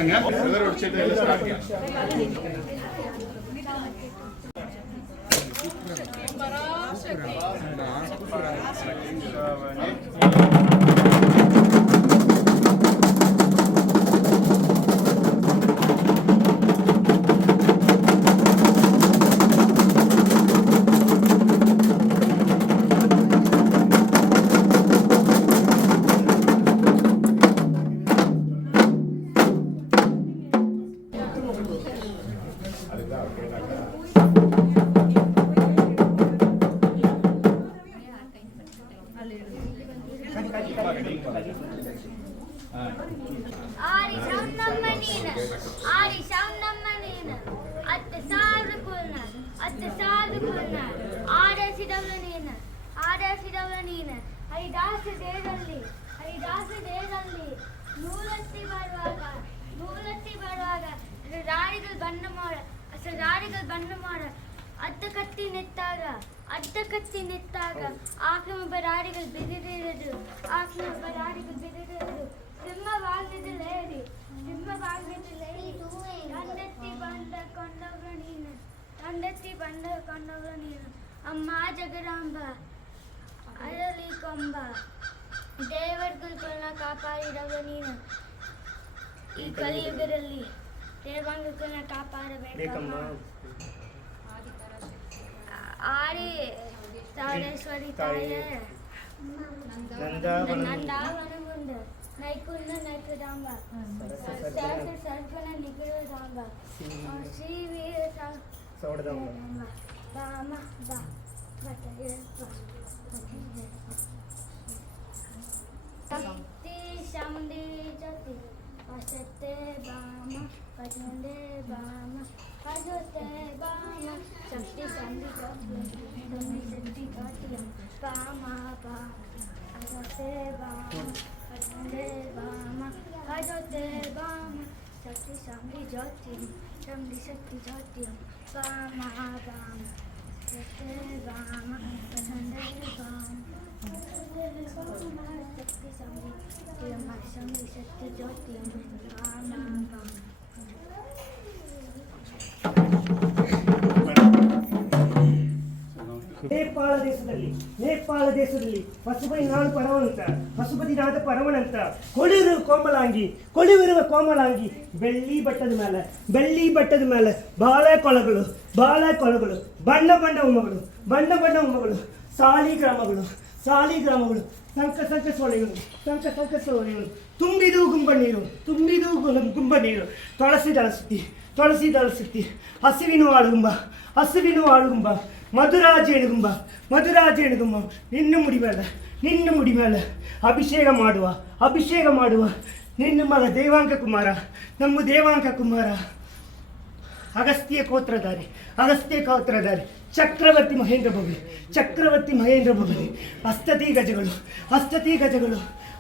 शक्ति ओम शक्ति ಅಡ್ಡಕತ್ತಿ ನಿಂತಾಗ ಆಕೆಯ ಬರಾರಿಗಳು ಬಿದಿರಿರದು ಆಕೆಯ ಬರಾರಿಗಳು ಬಿದಿರಿರದು ಸಿಂಹವಾಗಲೇರಿ ತಂದೆತ್ತಿ ಬಂದ ಕೊಂಡವ್ರ ನೀನು ತಂದೆತ್ತಿ ಬಂದ ಕೊಂಡವ್ರ ನೀನು ಅಮ್ಮ ಜಗದಾಂಬ ಅರಳಿ ಕೊಂಬ ದೇವರುಗಳನ್ನ ಕಾಪಾಡಿದವ ನೀನು ಈ ಕಲಿಯುಗದಲ್ಲಿ ದೇವಾಂಗಕ್ಕನ್ನ ಕಾಪಾಡಬೇಕಮ್ಮ ಬೇಕಮ್ಮ. ಆಡಿ ಚಾರೇಶ್ವರಿ ತಾಯೇ ನಂದಾವನಗುಂಡು ನೈಕುಂದ ನೈಕುದಾಂಬ ಸರ್ಪನ ನಿಗುದಾಂಬ ಶ್ರೀ ವೀರ ಸೌಡದಾಂಬ ಬಾಮ ಬಾ ಶಕ್ತಿ ಶಾಮುಂಡಿ ಜ್ಯೋತಿ ವಸತೆ ಬಾಮ ಭಜಂದೆ ಬಾಮ ಭಜತೆ ಬಾಮ ಶಕ್ತಿ ಶಾಮುಂಡಿ ಜ್ಯೋತಿ ಶಕ್ತಿ ಜ್ಯೋತಿ ಬಾಮ ಬಾ ಭಜತೆ ಬಾಮ ಭಜಂದೆ ಬಾಮ ಭಜತೆ ಬಾಮ ಶಕ್ತಿ ಶಾಮುಂಡಿ ಜ್ಯೋತಿ ಶಾಮುಂಡಿ ಶಕ್ತಿ ಜ್ಯೋತಿ ಬಾಮ ಬಾಮ ಭಜತೆ ಬಾಮ ಭಜಂದೆ ಬಾಮ ಶಕ್ತಿ ಶಾಮುಂಡಿ ಶಕ್ತಿ ಜ್ಯೋತಿ ಬಾಮ ಬಾಮ ನೇಪಾಳ ದೇಶದಲ್ಲಿ ಪಶುಪತಿನಾಥ ಪರಮನಂತ ಕೊಳಿರು ಕೊಳಿವಿರುವ ಕೋಮಲಾಂಗಿ ಬೆಳ್ಳಿ ಬಟ್ಟದ ಮೇಲೆ ಬಾಳೆ ಕೊಳಗಳು ಬಣ್ಣ ಬಣ್ಣ ಉಮ್ಮಗಳು ಸಾಲಿಗ್ರಾಮಗಳು ಸಂಕ ಸೋಳೆಗಳು ತುಂಬಿದು ಗುಂಬ ನೀರು ತುಳಸಿ ದಳಸುತ್ತಿ ಹಸಿವಿನ ಆಳುಗುಂಬ ಮಧುರಾಜ ಎಣುಗುಂಬ ನಿನ್ನ ಮುಡಿ ಮೇಲೆ ಅಭಿಷೇಕ ಮಾಡುವ ನಿನ್ನ ಮಗ ನಮ್ಮ ದೇವಾಂಕ ಕುಮಾರ ಅಗಸ್ತ್ಯ ಕೋತ್ರಧಾರಿ ಚಕ್ರವರ್ತಿ ಮಹೇಂದ್ರ ಭೋಗಿ ಹಸ್ತತಿ ಗಜಗಳು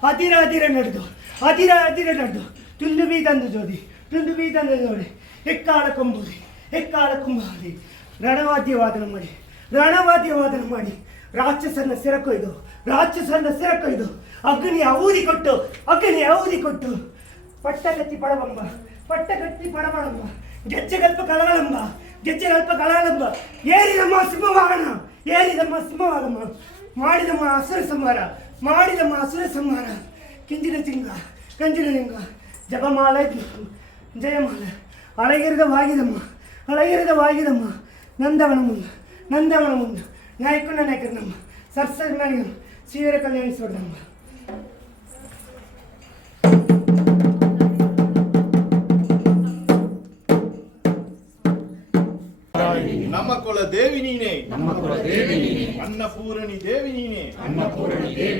ಅದಿರ ನಡೆದು ತುಂದುಬಿ ತಂದು ಜೋಡಿ ಹೆಕ್ಕಾಳ ಕೊಂಬುದಿ ರಣವಾದ್ಯವಾದನ ಮಾಡಿ ರಾಕ್ಷಸನ್ನ ಸೆರಕೊಯ್ದು ಅಗ್ನಿ ಆಹುತಿ ಕೊಟ್ಟು ಪಟ್ಟಗತ್ತಿ ಪಡಬಂಬ ಗೆಜ್ಜೆಗಲ್ಪ ಕಳಗಲಂಬ ಏರಿದಮ್ಮ ಸಿಂಹವಾಗಮ್ಮ ಮಾಡಿದಮ್ಮ ಅಸುರ ಸಂಹಾರ ಕಿಂಜಿನ ಲಿಂಗ ಜಪಮಾಲ ಜಯಮಾಲ ಅಳಗಿರಿದ ವಾಗಿದಮ್ಮ ನಂದವನ ಮುಂದ ನಾಯಕರಮ್ಮ ಸರ್ಸರ್ ನನಗೆ ಶ್ರೀವರ ಕಲ್ಯಾಣಿ ಸೋಡಮ್ಮ ನಮ್ಮ ಕುಲ ದೇವಿ ನೀನೆ ಅನ್ನಪೂರಣಿ ದೇವಿ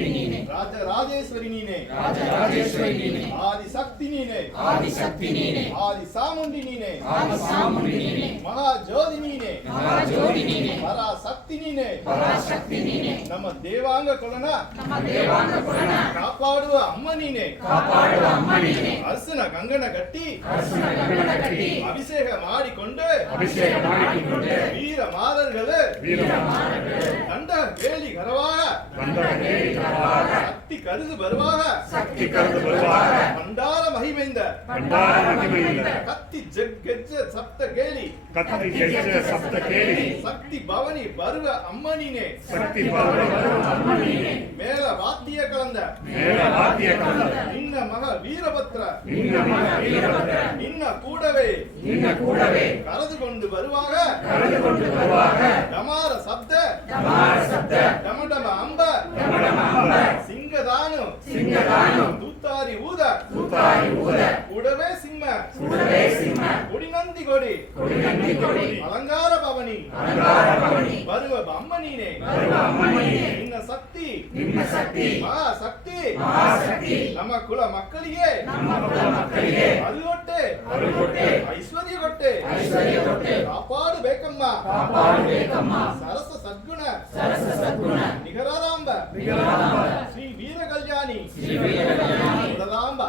ನೀನೆ ರಾಜರಾಜೇಶ್ವರಿ ನೀನೆ ಆದಿಶಕ್ತಿ ನೀನೆ ಆದಿ ಸಾಮುಂಡಿ ನೀನೆ ಮಹಾಜ್ಯೋತಿ ನೀನೆ ಪರಾಶಕ್ತಿ ನೀನೆ ನಮ್ಮ ದೇವಾಂಗ ಕುಲನ ಕಾಪಾಡುವ ಅಮ್ಮ ನೀನೆ ಅರಸನ ಗಂಗನ ಗಟ್ಟಿ ಅಭಿಷೇಕ ಮಾಡಿಕೊಂಡು வீர மாதர்களே கண்ட கேலி கரவாக சக்தி கருது வருவாக பண்டார மகிமைந்த கத்தி ஜெகஜ சப்த கேலி சக்தி பவனி வருவ அம்மனினே மேல வாத்திய கலந்த நின்ன மக வீரபத்ர நின்ன கூடவே கரது கொண்டு வருவாக டமார சப்த டமடம அம்ப சிங்கதானு தூத்தாரி ஊத உடவே சிம்ம குடிநந்தி கொடி அலங்கார பவனி வருவ அம்மனீனே நின்ன சக்தி மகா சக்தி நம்ம குல மக்களிಗೆ ಅರುಗೊಟ್ಟೆ ಐಶ್ವರ್ಯ ಕೊಟ್ಟೆ ಕಾಪಾಡಬೇಕಮ್ಮ ಸರಸ ಸದ್ಗುಣ ನಿಗರಾರಾಂಬ ಶ್ರೀ ವೀರ ಕಲ್ಯಾಣಿ ಸೌಡರಾಂಬ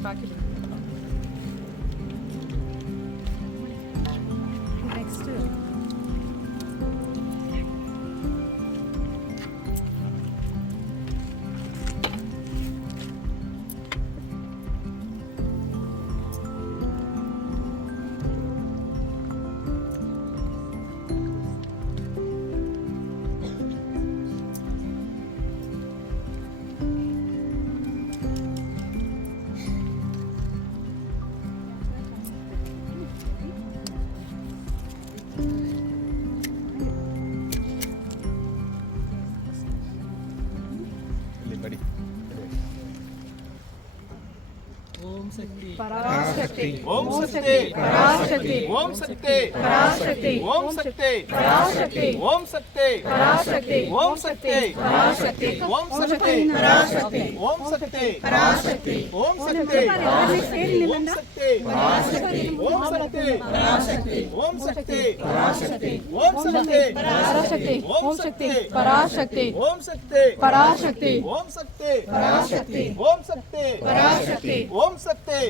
Next. पराशक्ति ओम शक्ति पराशक्ति ओम शक्ति पराशक्ति ओम शक्ति पराशक्ति ओम शक्ति पराशक्ति ओम शक्ति पराशक्ति ओम शक्ति पराशक्ति ओम शक्ति पराशक्ति ओम शक्ति ओम शक्ति पराशक्ति ओम शक्ति पराशक्ति ओम शक्ति पराशक्ति ओम शक्ति पराशक्ति ओम शक्ति पराशक्ति ओम शक्ति पराशक्ति ओम शक्ति पराशक्ति ओम शक्ति पराशक्ति ओम शक्ति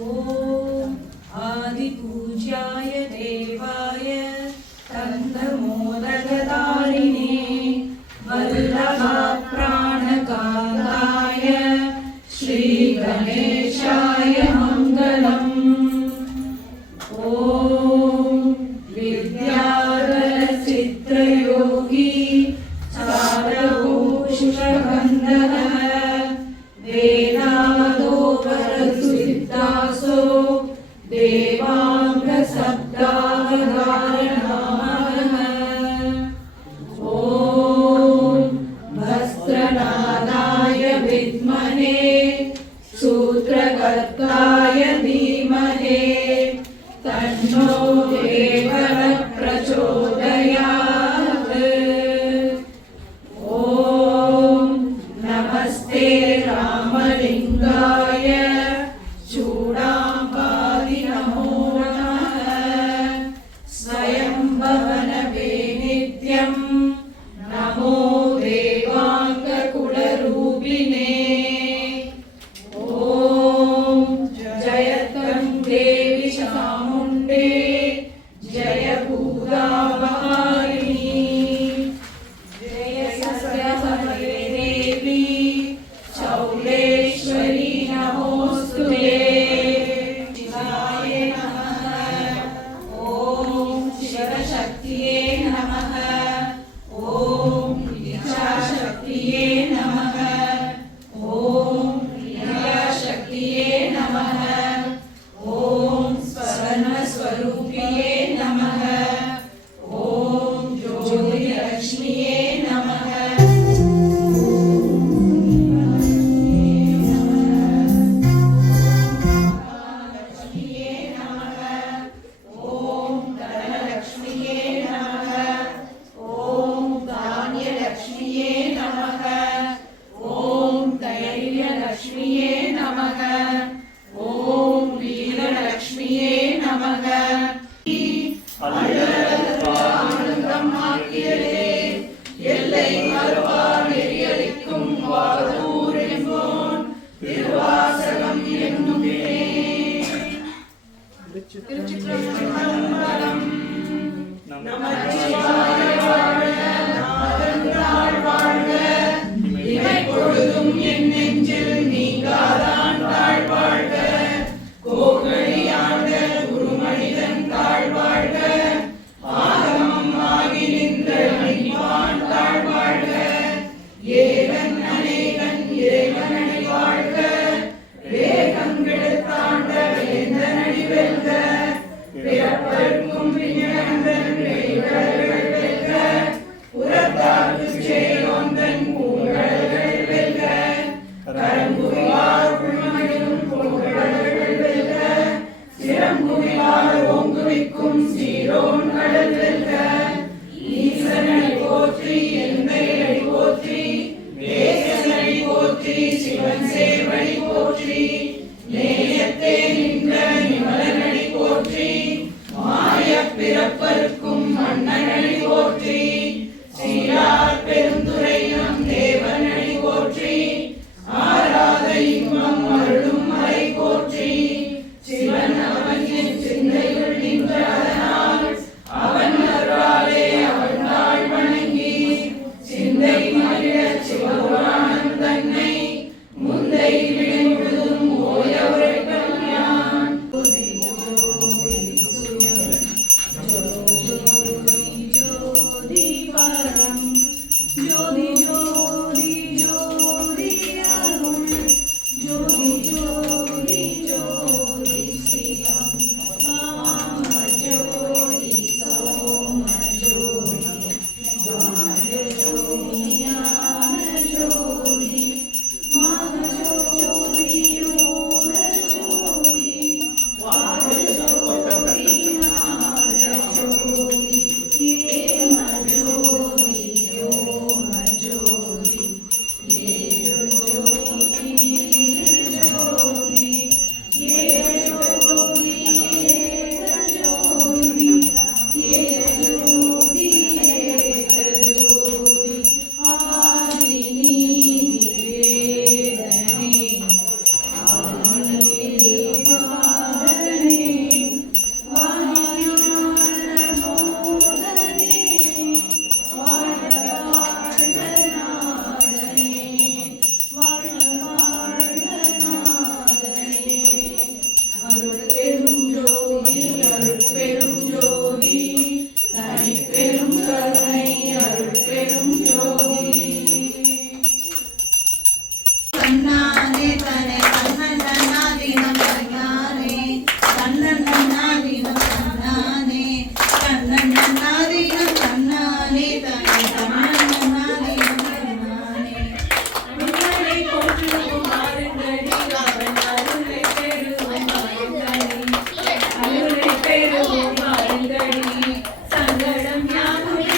ॐ आदिपूज्याय देवाय कन्दमोदकदारिणे वल्लभाप्राणकान्ताय श्रीगणेशाय मङ्गलम् ॐ विद्याधरचित्रयोगी चारभूषगन्धः वेदादोपरसुसिद्धासो देवाङ्गशब्दावधारणामः சங்கடம் யாரும்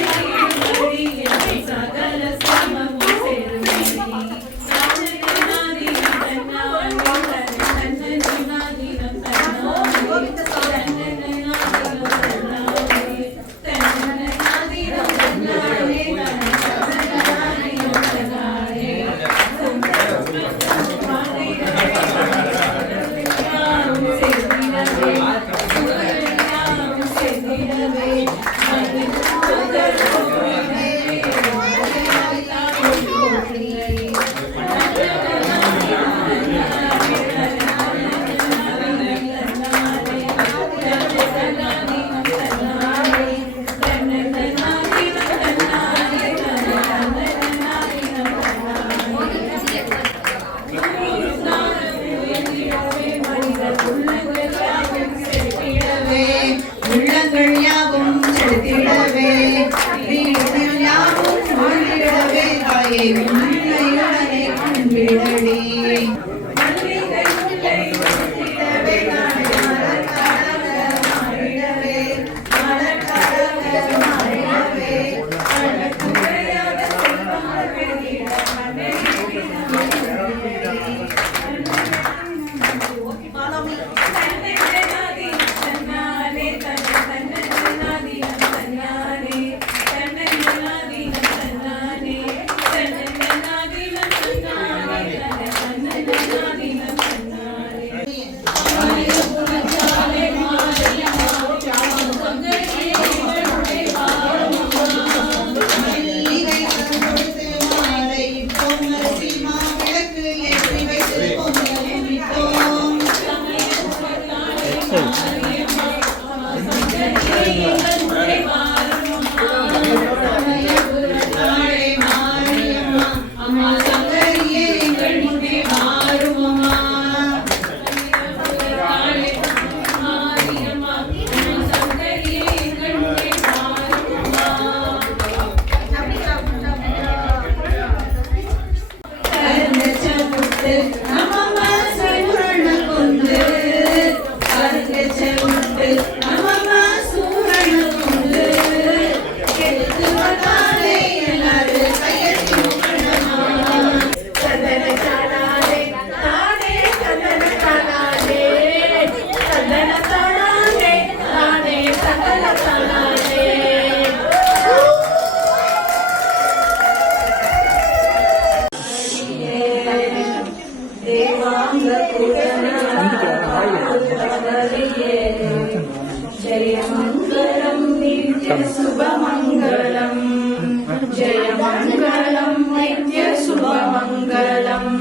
नित्य शुभमङ्गलम्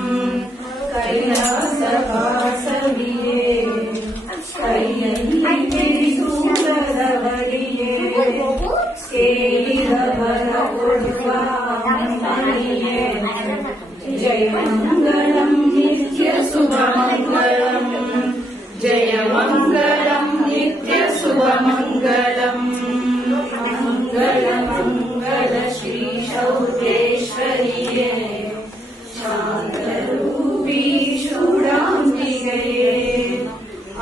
कैलासवासविये कैयन्निसूरदवरिये केलिरवरपुर्वामणिये जय मङ्गलम् नित्य शुभमङ्गलम् जय मङ्गलम् नित्य शुभमङ्गलम् मङ्गल मङ्गल श्री शौतेश्वरिये शान्तरूपी शूडाम्बिकये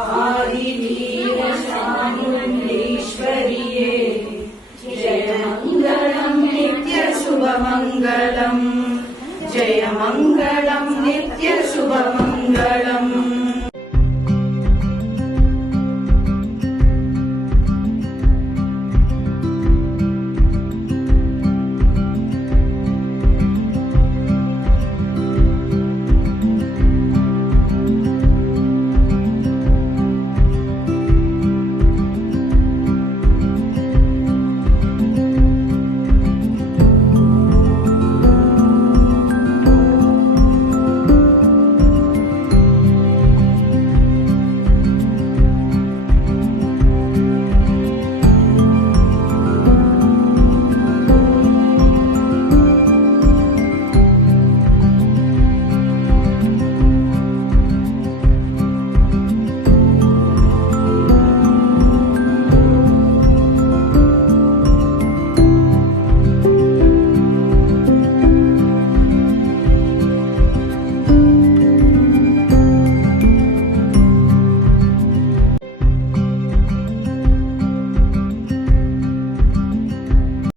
आदिवीर चामुण्डेश्वरिये जय मङ्गलम् नित्य शुभमङ्गलम् जय मङ्गलम् नित्य शुभमङ्गलम्